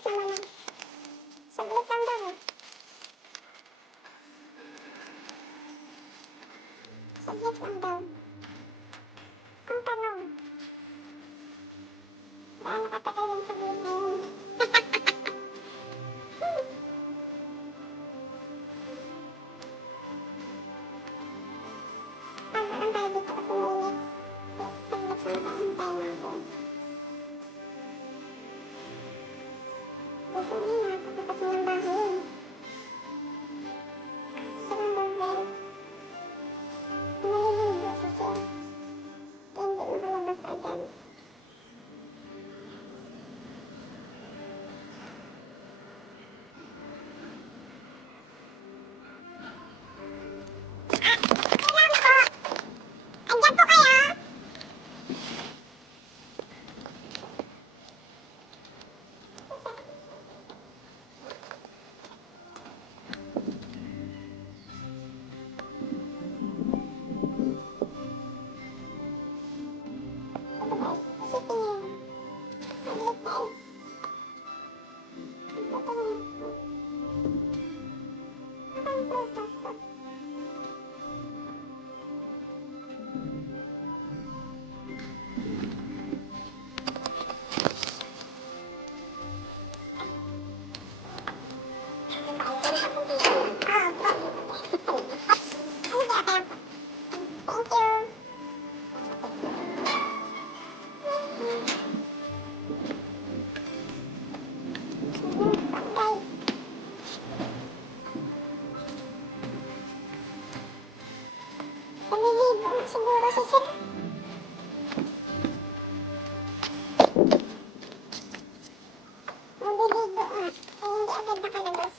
ayusin mo na. Saglit lang daw eh. Saglit lang daw. Ang tanong, gaano katagal yung sabihin na yun? Antay dito kasi mainit. Saglit lang, antay na ako. Kasi hindi na, pagkatapos ng bahay eh. Sarang barbell. Naliligo sa siya. Kaya hindi makalabas agad. Andyan po kayo? Sige. Saglit lang. Ito na. Naliligo siguro si Sir. Naliligo nga. Ay hindi agad nakalabas.